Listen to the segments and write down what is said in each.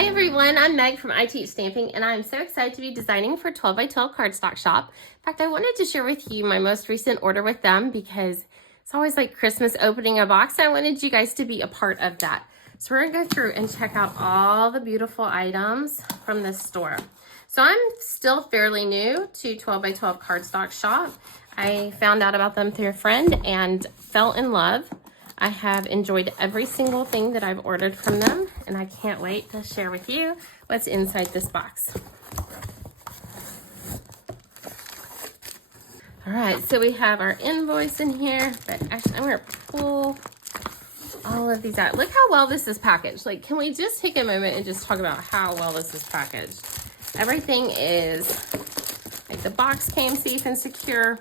Hi everyone, I'm Meg from I Teach Stamping, and I'm so excited to be designing for 12 by 12 Cardstock Shop. In fact, I wanted to share with you my most recent order with them because it's always like Christmas opening a box, and I wanted you guys to be a part of that. So we're gonna go through and check out all the beautiful items from this store. So I'm still fairly new to 12 by 12 Cardstock Shop. I found out about them through a friend and fell in love. I have enjoyed every single thing that I've ordered from them, and I can't wait to share with you what's inside this box. All right, so we have our invoice in here, but actually I'm gonna pull all of these out. Look how well this is packaged. Like, can we just take a moment and just talk about how well this is packaged? Everything is, like, the box came safe and secure,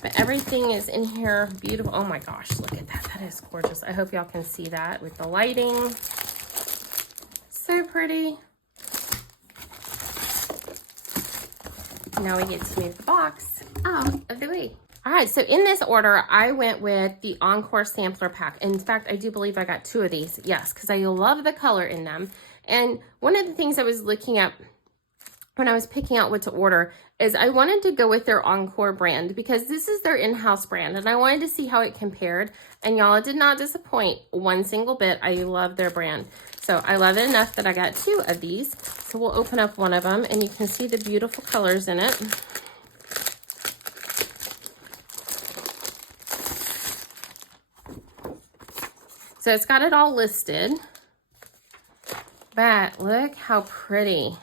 but everything is in here beautiful. Oh my gosh, look at that. That is gorgeous. I hope y'all can see that with the lighting. So pretty. Now we get to move the box out of the way. All right, so in this order, I went with the Encore Sampler Pack. In fact, I do believe I got 2 of these. Yes, because I love the color in them. And one of the things I was looking at when I was picking out what to order is I wanted to go with their Encore brand because this is their in-house brand, and I wanted to see how it compared. And y'all, it did not disappoint one single bit. I love their brand. So I love it enough that I got 2 of these. So we'll open up one of them and you can see the beautiful colors in it. So it's got it all listed, but look how pretty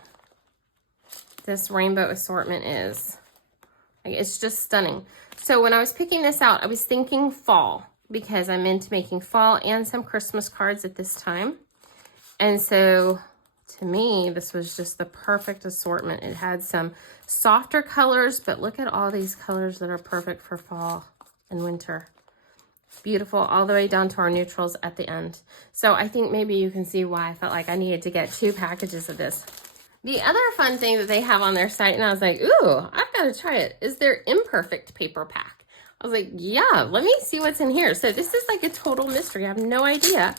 this rainbow assortment is. Like, it's just stunning. So when I was picking this out, I was thinking fall because I'm into making fall and some Christmas cards at this time. And so to me, this was just the perfect assortment. It had some softer colors, but look at all these colors that are perfect for fall and winter. Beautiful, all the way down to our neutrals at the end. So I think maybe you can see why I felt like I needed to get 2 packages of this. The other fun thing that they have on their site, and I was like, ooh, I've got to try it, is their imperfect paper pack. I was like, yeah, let me see what's in here. So this is like a total mystery. I have no idea.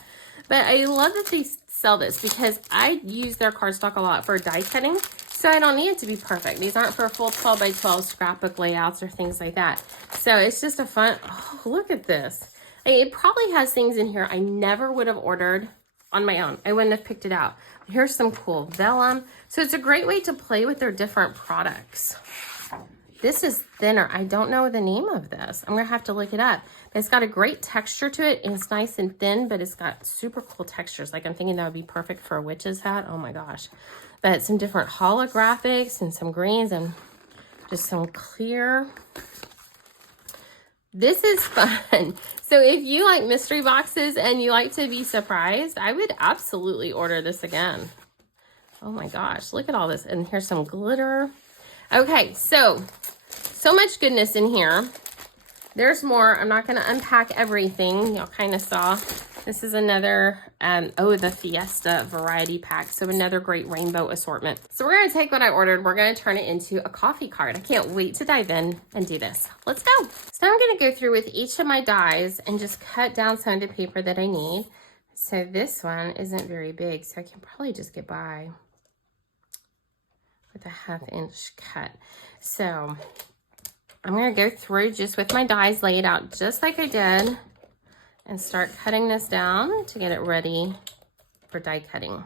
But I love that they sell this because I use their cardstock a lot for die cutting. So I don't need it to be perfect. These aren't for full 12 by 12 scrapbook layouts or things like that. So it's just a fun, oh, look at this. It probably has things in here I never would have ordered on my own. I wouldn't have picked it out. Here's some cool vellum. So it's a great way to play with their different products. This is thinner. I don't know the name of this. I'm gonna have to look it up. It's got a great texture to it. It's nice and thin, but it's got super cool textures. Like, I'm thinking that would be perfect for a witch's hat. Oh my gosh. But some different holographics and some greens and just some clear. This is fun. So if you like mystery boxes and you like to be surprised, I would absolutely order this again. Oh my gosh, look at all this. And here's some glitter. Okay, so much goodness in here. There's more. I'm not going to unpack everything. Y'all kind of saw. This is another, the Fiesta variety pack. So another great rainbow assortment. So we're going to take what I ordered. We're going to turn it into a coffee card. I can't wait to dive in and do this. Let's go. So now I'm going to go through with each of my dies and just cut down some of the paper that I need. So this one isn't very big, so I can probably just get by with a 1/2 inch cut. So I'm going to go through just with my dies laid out just like I did and start cutting this down to get it ready for die cutting.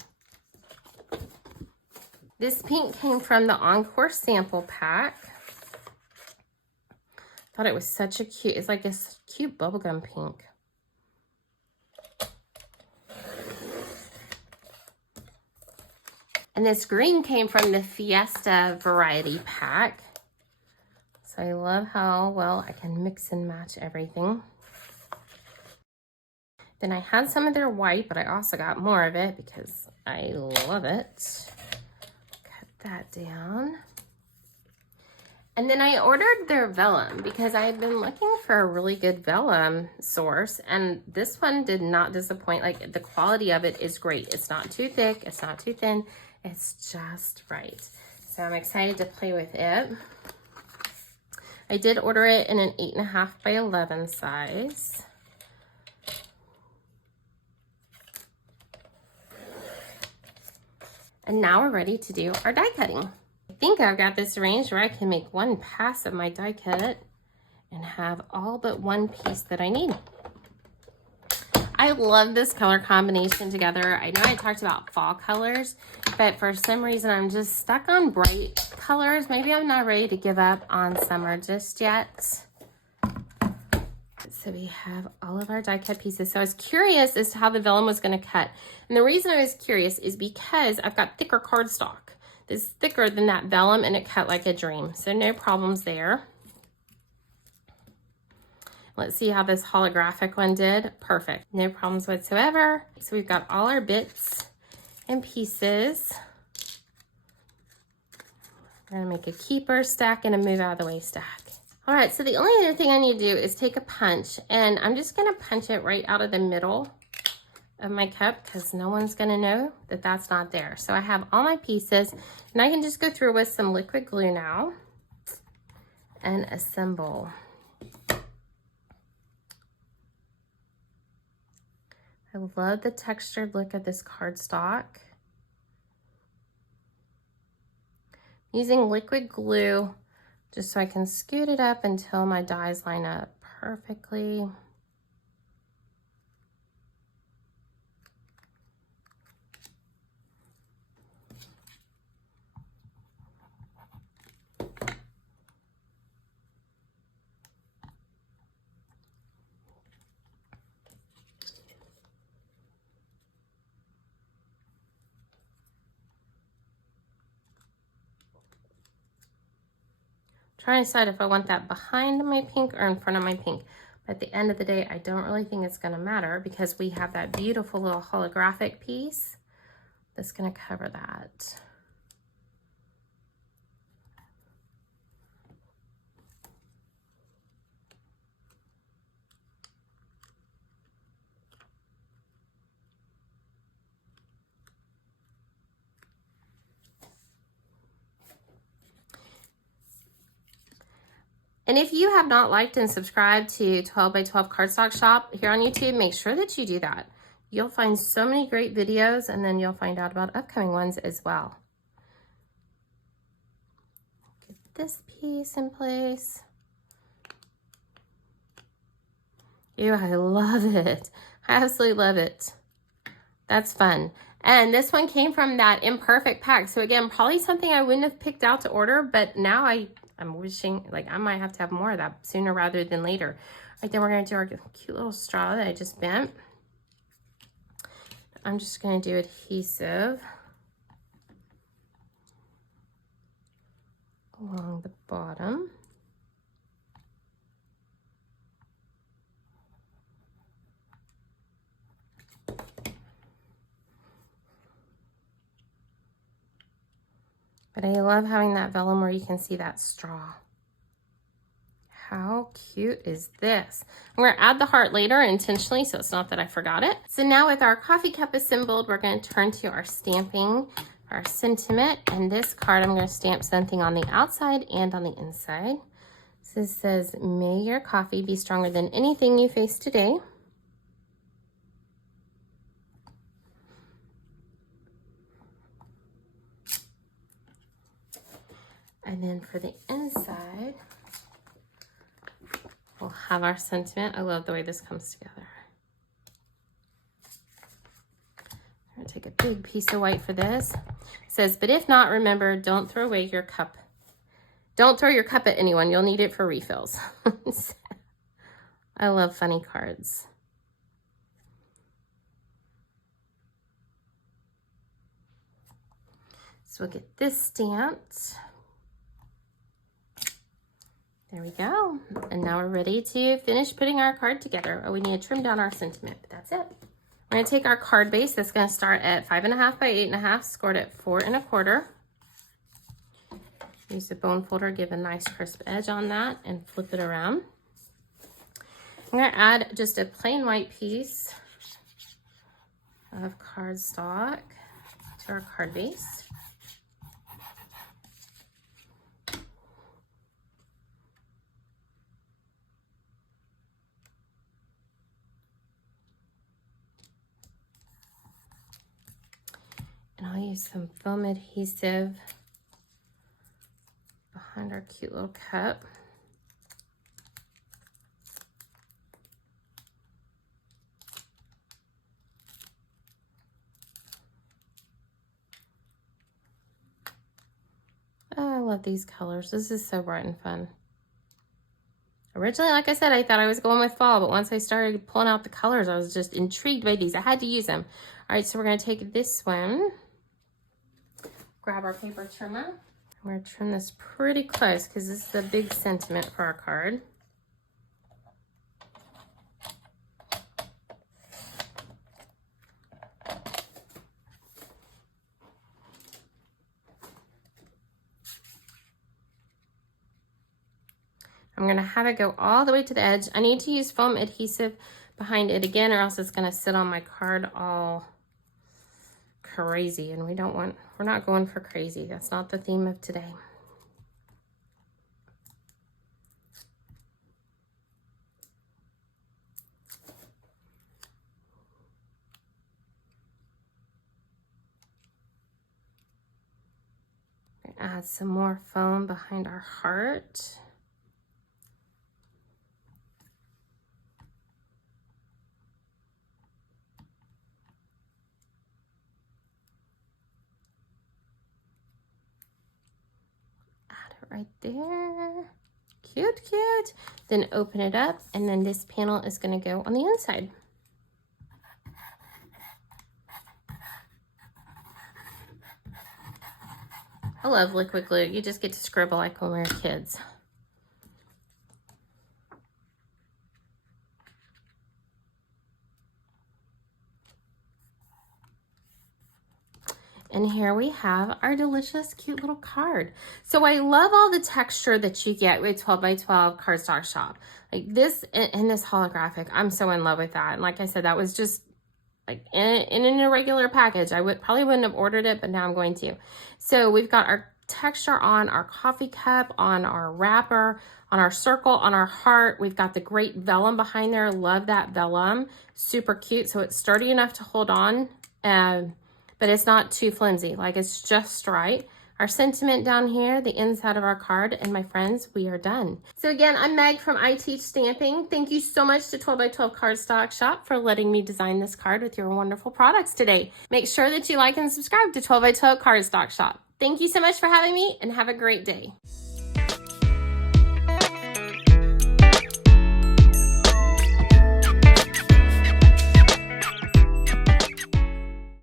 This pink came from the Encore sample pack. Thought it was such a cute, it's like this cute bubblegum pink. And this green came from the Fiesta variety pack. So I love how well I can mix and match everything. Then I had some of their white, but I also got more of it because I love it. Cut that down. And then I ordered their vellum because I had been looking for a really good vellum source, and this one did not disappoint. Like, the quality of it is great. It's not too thick, it's not too thin, it's just right. So I'm excited to play with it. I did order it in an 8.5 by 11 size. And now we're ready to do our die cutting. I think I've got this arranged where I can make one pass of my die cut and have all but one piece that I need. I love this color combination together. I know I talked about fall colors, but for some reason I'm just stuck on bright colors. Maybe I'm not ready to give up on summer just yet. So we have all of our die cut pieces. So I was curious as to how the vellum was going to cut. And the reason I was curious is because I've got thicker cardstock. This is thicker than that vellum and it cut like a dream. So no problems there. Let's see how this holographic one did. Perfect. No problems whatsoever. So we've got all our bits and pieces. We're gonna make a keeper stack and a move out of the way stack. All right, so the only other thing I need to do is take a punch, and I'm just gonna punch it right out of the middle of my cup because no one's gonna know that that's not there. So I have all my pieces, and I can just go through with some liquid glue now and assemble. I love the textured look of this cardstock. Using liquid glue just so I can scoot it up until my dies line up perfectly. Trying to decide if I want that behind my pink or in front of my pink. But at the end of the day, I don't really think it's gonna matter because we have that beautiful little holographic piece that's gonna cover that. And if you have not liked and subscribed to 12 by 12 Cardstock Shop here on YouTube, make sure that you do that. You'll find so many great videos, and then you'll find out about upcoming ones as well. Get this piece in place. Ew, I love it. I absolutely love it. That's fun. And this one came from that imperfect pack. So again, probably something I wouldn't have picked out to order, but now I'm wishing, like, I might have to have more of that sooner rather than later. All right, then we're gonna do our cute little straw that I just bent. I'm just gonna do adhesive along the bottom. But I love having that vellum where you can see that straw. How cute is this? I'm gonna add the heart later intentionally, so it's not that I forgot it. So now with our coffee cup assembled, we're gonna turn to our stamping, our sentiment. And this card, I'm gonna stamp something on the outside and on the inside. So this says, may your coffee be stronger than anything you face today. And then for the inside, we'll have our sentiment. I love the way this comes together. I'm gonna take a big piece of white for this. It says, but if not, remember, don't throw away your cup. Don't throw your cup at anyone. You'll need it for refills. I love funny cards. So we'll get this stamped. There we go. And now we're ready to finish putting our card together. Oh, we need to trim down our sentiment, but that's it. We're gonna take our card base that's gonna start at 5.5 by 8.5, scored at 4 1/4. Use the bone folder, give a nice crisp edge on that and flip it around. I'm gonna add just a plain white piece of cardstock to our card base. And I'll use some foam adhesive behind our cute little cup. Oh, I love these colors. This is so bright and fun. Originally, like I said, I thought I was going with fall, but once I started pulling out the colors, I was just intrigued by these. I had to use them. All right, so we're gonna take this one, grab our paper trimmer. We're gonna trim this pretty close because this is a big sentiment for our card. I'm gonna have it go all the way to the edge. I need to use foam adhesive behind it again, or else it's gonna sit on my card all crazy, and we're not going for crazy. That's not the theme of today. Add some more foam behind our heart. Right there. Cute, cute. Then open it up, and then this panel is going to go on the inside. I love liquid glue. You just get to scribble like when we were kids. And here we have our delicious, cute little card. So I love all the texture that you get with 12 by 12 cardstock shop. Like this and this holographic, I'm so in love with that. And like I said, that was just like in an irregular package. I probably wouldn't have ordered it, but now I'm going to. So we've got our texture on our coffee cup, on our wrapper, on our circle, on our heart. We've got the great vellum behind there. Love that vellum. Super cute. So it's sturdy enough to hold on. But it's not too flimsy, like it's just right. Our sentiment down here, the inside of our card, and my friends, we are done. So again, I'm Meg from I Teach Stamping. Thank you so much to 12 by 12 Cardstock Shop for letting me design this card with your wonderful products today. Make sure that you like and subscribe to 12 by 12 Cardstock Shop. Thank you so much for having me, and have a great day.